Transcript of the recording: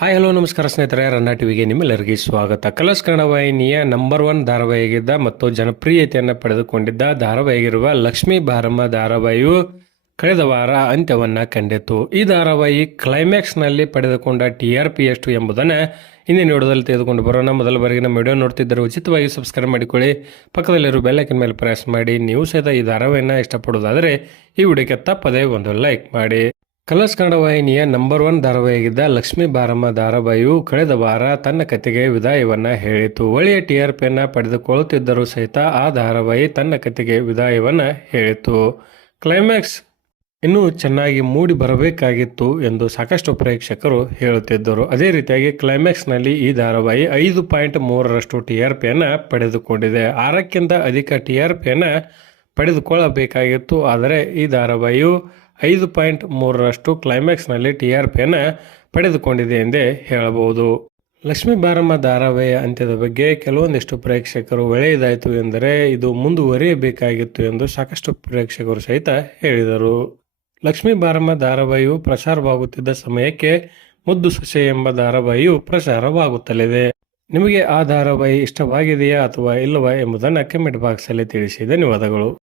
Hi, hello, ನಮಸ್ಕಾರ ಸ್ನೇಹಿತರೆ, ರನ್ನ ಟಿವಿಗೆ ನಿಮ್ಮೆಲ್ಲರಿಗೆ ಸ್ವಾಗತ. ಕಲರ್ಸ್ ಕನ್ನಡ ವಾಹಿನಿಯ ನಂಬರ್ ಒನ್ ಧಾರಾವಾಹಿಯಾಗಿದ್ದ ಮತ್ತು ಜನಪ್ರಿಯತೆಯನ್ನು ಪಡೆದುಕೊಂಡಿದ್ದ ಧಾರಾವಾಹಿಗಿರುವ ಲಕ್ಷ್ಮೀ ಬಾರಮ್ಮ ಧಾರಾವಾಹಿಯು ಕಳೆದ ವಾರ ಅಂತ್ಯವನ್ನ ಕಂಡಿತು ಈ ಧಾರಾವಾಹಿ ಕ್ಲೈಮ್ಯಾಕ್ಸ್ನಲ್ಲಿ ಪಡೆದುಕೊಂಡ ಟಿ ಆರ್ ಪಿ ಎಷ್ಟು ಎಂಬುದನ್ನು ಇಂದಿನ ವಿಡಿಯೋದಲ್ಲಿ ತೆಗೆದುಕೊಂಡು ಬರೋಣ. ಮೊದಲ ಬಾರಿಗೆ ನಮ್ಮ ವಿಡಿಯೋ ನೋಡ್ತಿದ್ದರೆ ಉಚಿತವಾಗಿ ಸಬ್ಸ್ಕ್ರೈಬ್ ಮಾಡಿಕೊಳ್ಳಿ. ಪಕ್ಕದಲ್ಲಿರೋ ಬೆಲ್ಲೈಕನ್ ಮೇಲೆ ಪ್ರೆಸ್ ಮಾಡಿ. ನೀವು ಸಹಿತ ಈ ಧಾರಾವಾಹಿನ ಇಷ್ಟಪಡೋದಾದರೆ ಈ ವಿಡಿಯೋಕ್ಕೆ ತಪ್ಪದೇ ಒಂದು ಲೈಕ್ ಮಾಡಿ. ಕಲರ್ಸ್ ಕನ್ನಡ ವಾಹಿನಿಯ ನಂಬರ್ ಒನ್ ಧಾರಾವಾಹಿಗಿದ್ದ ಲಕ್ಷ್ಮೀ ಬಾರಮ್ಮ ಧಾರಾವಾಹಿಯು ಕಳೆದ ವಾರ ತನ್ನ ಕತೆಗೆ ವಿದಾಯವನ್ನು ಹೇಳಿತು. ಒಳ್ಳೆಯ ಟಿ ಆರ್ ಪಿಯನ್ನು ಪಡೆದುಕೊಳ್ಳುತ್ತಿದ್ದರೂ ಸಹಿತ ಆ ಧಾರಾವಾಹಿ ತನ್ನ ಕತೆಗೆ ವಿದಾಯವನ್ನು ಹೇಳಿತು. ಕ್ಲೈಮ್ಯಾಕ್ಸ್ ಇನ್ನೂ ಚೆನ್ನಾಗಿ ಮೂಡಿ ಬರಬೇಕಾಗಿತ್ತು ಎಂದು ಸಾಕಷ್ಟು ಪ್ರೇಕ್ಷಕರು ಹೇಳುತ್ತಿದ್ದರು. ಅದೇ ರೀತಿಯಾಗಿ ಕ್ಲೈಮ್ಯಾಕ್ಸ್ನಲ್ಲಿ ಈ ಧಾರಾವಾಹಿ ಐದು ಪಾಯಿಂಟ್ ಮೂರರಷ್ಟು ಟಿ ಆರ್ ಪಿಯನ್ನು ಪಡೆದುಕೊಂಡಿದೆ. ಆರಕ್ಕಿಂತ ಅಧಿಕ ಟಿ ಆರ್ ಪಿಯನ್ನು ಪಡೆದುಕೊಳ್ಳಬೇಕಾಗಿತ್ತು. ಆದರೆ ಈ ಧಾರಾವಾಹಿಯು ಐದು ಪಾಯಿಂಟ್ ಮೂರರಷ್ಟು ಕ್ಲೈಮ್ಯಾಕ್ಸ್ನಲ್ಲಿ ಟಿ ಆರ್ ಪಿಯನ್ನು ಪಡೆದುಕೊಂಡಿದೆ ಎಂದೇ ಹೇಳಬಹುದು. ಲಕ್ಷ್ಮೀ ಬಾರಮ್ಮ ಧಾರಾವಾಹಿಯ ಅಂತ್ಯದ ಬಗ್ಗೆ ಕೆಲವೊಂದಿಷ್ಟು ಪ್ರೇಕ್ಷಕರು ಒಳ್ಳೆಯದಾಯಿತು ಎಂದರೆ ಇದು ಮುಂದುವರಿಯಬೇಕಾಗಿತ್ತು ಎಂದು ಸಾಕಷ್ಟು ಪ್ರೇಕ್ಷಕರು ಸಹಿತ ಹೇಳಿದರು. ಲಕ್ಷ್ಮೀ ಬಾರಮ್ಮ ಧಾರಾವಾಹಿಯು ಪ್ರಸಾರವಾಗುತ್ತಿದ್ದ ಸಮಯಕ್ಕೆ ಮುದ್ದು ಸೊಸೆ ಎಂಬ ಧಾರಾವಾಹಿಯು ಪ್ರಸಾರವಾಗುತ್ತಲಿದೆ. ನಿಮಗೆ ಆ ಧಾರಾವಾಹಿ ಇಷ್ಟವಾಗಿದೆಯಾ ಅಥವಾ ಇಲ್ಲವಾ ಎಂಬುದನ್ನು ಕಮೆಂಟ್ ಬಾಕ್ಸಲ್ಲಿ ತಿಳಿಸಿ. ಧನ್ಯವಾದಗಳು.